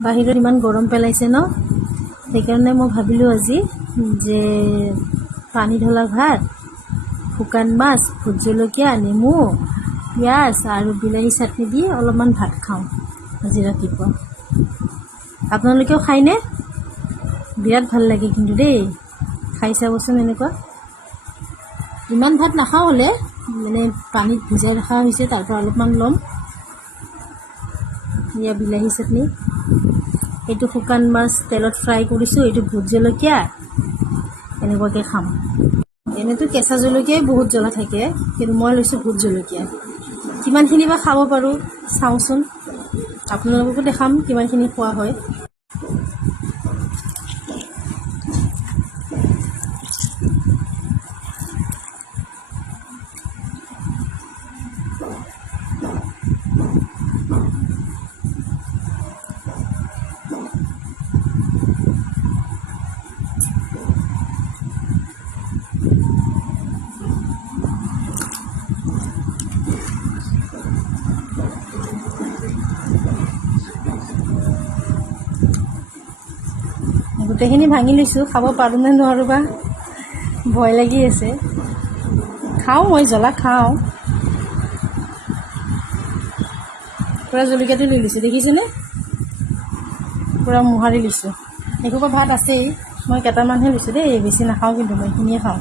বাহিৰত ইমান গৰম পেলাইছে ন, সেইকাৰণে মই ভাবিলোঁ আজি যে পানী ঢলা ভাত, শুকান মাছ, ভোট জলকীয়া, নেমু, পিঁয়াজ আৰু বিলাহী চাটনি দি অলপমান ভাত খাওঁ আজি ৰাতিপুৱা। আপোনালোকেও খায়নে? বিৰাট ভাল লাগে কিন্তু দেই, খাই চাবচোন এনেকুৱা। ইমান ভাত নাখাওঁ হ'লে, মানে পানীত ভিজাই ৰখা হৈছে, তাৰপৰা অলপমান ল'ম। এয়া বিলাহী চাটনি, এইটো শুকান মাছ তেলত ফ্ৰাই কৰিছোঁ, এইটো ভোট জলকীয়া, এনেকুৱাকৈ খাম। এনেতো কেঁচা জলকীয়াই বহুত জ্বলা থাকে, কিন্তু মই লৈছোঁ ভোট জলকীয়া। কিমানখিনি বা খাব পাৰোঁ চাওঁচোন, আপোনালোককো দেখাম কিমানখিনি খোৱা হয়। গোটেইখিনি ভাঙি লৈছোঁ, খাব পাৰোঁ নে নোৱাৰোঁ বা ভয় লাগি আছে। খাওঁ, মই জ্বলা খাওঁ। পূৰা জলকীয়াটো লৈ লৈছোঁ, দেখিছেনে? পূৰা মোহাৰি লৈছোঁ। এসোপা ভাত আছেই, মই কেইটামানহে লৈছোঁ দেই, বেছি নাখাওঁ কিন্তু মই এইখিনিয়ে খাওঁ।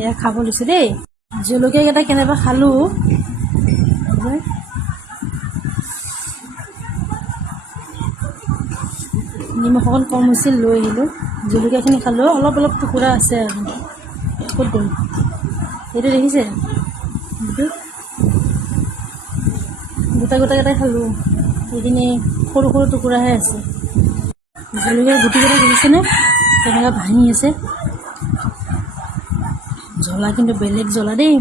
এয়া খাব লৈছোঁ দেই। জলকীয়াকেইটা কেনেবা খালোঁ, নিমখ অকণ কম হৈছিল, লৈ আহিলোঁ। জলকীয়াখিনি খালোঁ, অলপ অলপ টুকুৰা আছে আৰু ক'ত দিম। এইটো দেখিছে, এইটো গোটা গোটাকেইটাই খালোঁ, সেইখিনি সৰু সৰু টুকুৰাহে আছে। জলকীয়াৰ গুটিকেইটা দেখিছেনে কেনেকৈ ভাঙি আছে। জ্বলা কিন্তু বেলেগ জ্বলা দেই।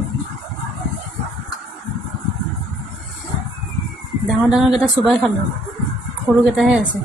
ডাঙৰ ডাঙৰকেইটা চোবাই খালোঁ, সৰুকেইটাহে আছে।